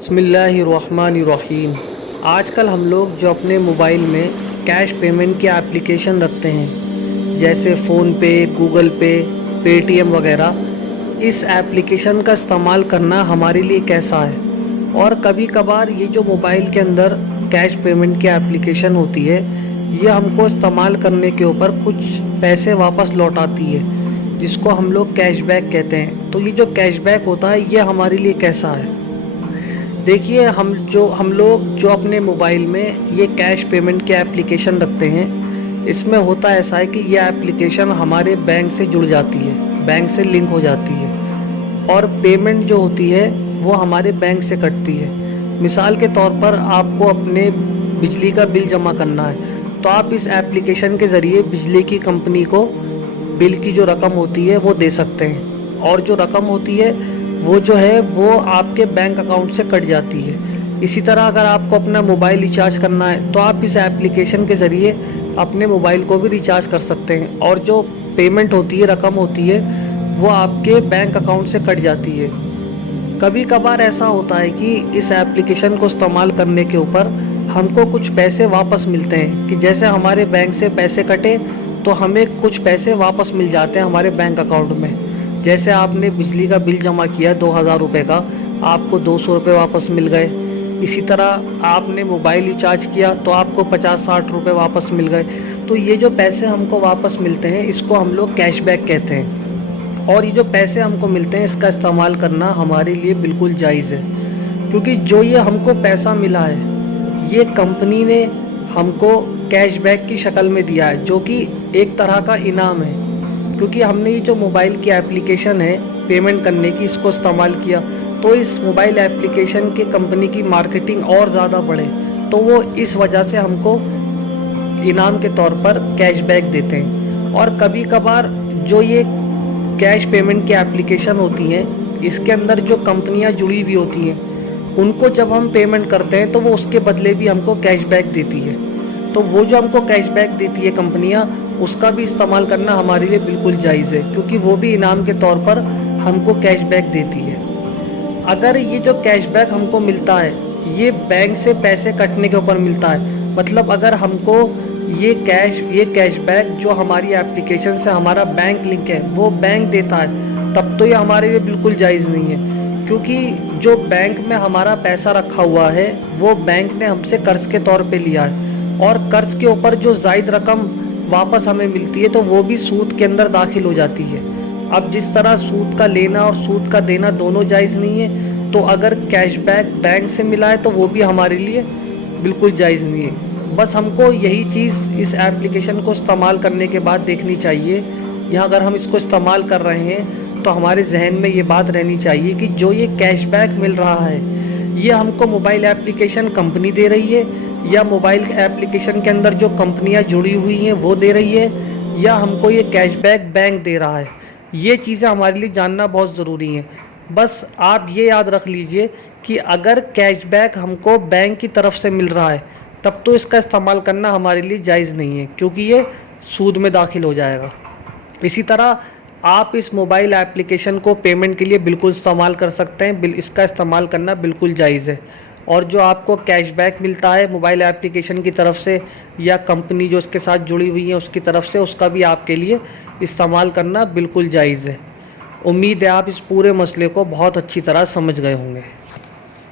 बिस्मिल्लाहिर्रहमानिर्रहीम। आजकल हम लोग जो अपने मोबाइल में कैश पेमेंट के एप्लीकेशन रखते हैं, जैसे फ़ोनपे, गूगल पे, पेटीएम वगैरह, इस एप्लीकेशन का इस्तेमाल करना हमारे लिए कैसा है। और कभी कभार ये जो मोबाइल के अंदर कैश पेमेंट की एप्लीकेशन होती है, ये हमको इस्तेमाल करने के ऊपर कुछ पैसे वापस लौटाती है, जिसको हम लोग कैशबैक कहते हैं। तो ये जो कैशबैक होता है, ये हमारे लिए कैसा है। देखिए, हम लोग जो अपने मोबाइल में ये कैश पेमेंट के एप्लीकेशन रखते हैं, इसमें होता ऐसा है कि ये एप्लीकेशन हमारे बैंक से जुड़ जाती है, बैंक से लिंक हो जाती है, और पेमेंट जो होती है वो हमारे बैंक से कटती है। मिसाल के तौर पर आपको अपने बिजली का बिल जमा करना है, तो आप इस एप्लीकेशन के ज़रिए बिजली की कंपनी को बिल की जो रकम होती है वो दे सकते हैं, और जो रकम होती है वो जो है वो आपके बैंक अकाउंट से कट जाती है। इसी तरह अगर आपको अपना मोबाइल रिचार्ज करना है, तो आप इस एप्लीकेशन के ज़रिए अपने मोबाइल को भी रिचार्ज कर सकते हैं, और जो पेमेंट होती है, रकम होती है, वो आपके बैंक अकाउंट से कट जाती है। कभी कभार ऐसा होता है कि इस एप्लीकेशन को इस्तेमाल करने के ऊपर हमको कुछ पैसे वापस मिलते हैं, कि जैसे हमारे बैंक से पैसे कटे तो हमें कुछ पैसे वापस मिल जाते हैं हमारे बैंक अकाउंट में। जैसे आपने बिजली का बिल जमा किया 2000 रुपये का, आपको 200 रुपये वापस मिल गए। इसी तरह आपने मोबाइल रिचार्ज किया तो आपको 50-60 रुपये वापस मिल गए। तो ये जो पैसे हमको वापस मिलते हैं, इसको हम लोग कैशबैक कहते हैं। और ये जो पैसे हमको मिलते हैं, इसका इस्तेमाल करना हमारे लिए बिल्कुल जायज़ है, क्योंकि जो ये हमको पैसा मिला है, ये कंपनी ने हमको कैशबैक की शक्ल में दिया है, जो कि एक तरह का इनाम है। क्योंकि हमने ये जो मोबाइल की एप्लीकेशन है पेमेंट करने की, इसको इस्तेमाल किया, तो इस मोबाइल एप्लीकेशन की कंपनी की मार्केटिंग और ज़्यादा बढ़े, तो वो इस वजह से हमको इनाम के तौर पर कैशबैक देते हैं। और कभी कभार जो ये कैश पेमेंट की एप्लीकेशन होती हैं, इसके अंदर जो कंपनियां जुड़ी हुई होती हैं, उनको जब हम पेमेंट करते हैं तो वो उसके बदले भी हमको कैशबैक देती है। तो वो जो हमको कैशबैक देती है कंपनियां, उसका भी इस्तेमाल करना हमारे लिए बिल्कुल जायज़ है, क्योंकि वो भी इनाम के तौर पर हमको कैशबैक देती है। अगर ये जो कैशबैक हमको मिलता है, ये बैंक से पैसे कटने के ऊपर मिलता है, मतलब अगर हमको ये कैशबैक जो हमारी एप्लीकेशन से हमारा बैंक लिंक है वो बैंक देता है, तब तो ये हमारे लिए बिल्कुल जायज़ नहीं है। क्योंकि जो बैंक में हमारा पैसा रखा हुआ है, वो बैंक ने हमसे कर्ज के तौर पे लिया है, और कर्ज के ऊपर जो ज़ायद रकम वापस हमें मिलती है, तो वो भी सूद के अंदर दाखिल हो जाती है। अब जिस तरह सूद का लेना और सूद का देना दोनों जायज़ नहीं है, तो अगर कैशबैक बैंक से मिला है तो वो भी हमारे लिए बिल्कुल जायज़ नहीं है। बस हमको यही चीज़ इस एप्लीकेशन को इस्तेमाल करने के बाद देखनी चाहिए, या अगर हम इसको इस्तेमाल कर रहे हैं तो हमारे जहन में ये बात रहनी चाहिए कि जो ये कैशबैक मिल रहा है, ये हमको मोबाइल एप्लीकेशन कंपनी दे रही है, या मोबाइल एप्लीकेशन के अंदर जो कंपनियां जुड़ी हुई हैं वो दे रही है, या हमको ये कैशबैक बैंक दे रहा है। ये चीज़ें हमारे लिए जानना बहुत ज़रूरी है। बस आप ये याद रख लीजिए कि अगर कैशबैक हमको बैंक की तरफ से मिल रहा है, तब तो इसका इस्तेमाल करना हमारे लिए जायज़ नहीं है, क्योंकि ये सूद में दाखिल हो जाएगा। इसी तरह आप इस मोबाइल एप्लीकेशन को पेमेंट के लिए बिल्कुल इस्तेमाल कर सकते हैं, इसका इस्तेमाल करना बिल्कुल जायज़ है। और जो आपको कैशबैक मिलता है मोबाइल एप्लीकेशन की तरफ से, या कंपनी जो उसके साथ जुड़ी हुई है उसकी तरफ से, उसका भी आपके लिए इस्तेमाल करना बिल्कुल जायज़ है। उम्मीद है आप इस पूरे मसले को बहुत अच्छी तरह समझ गए होंगे।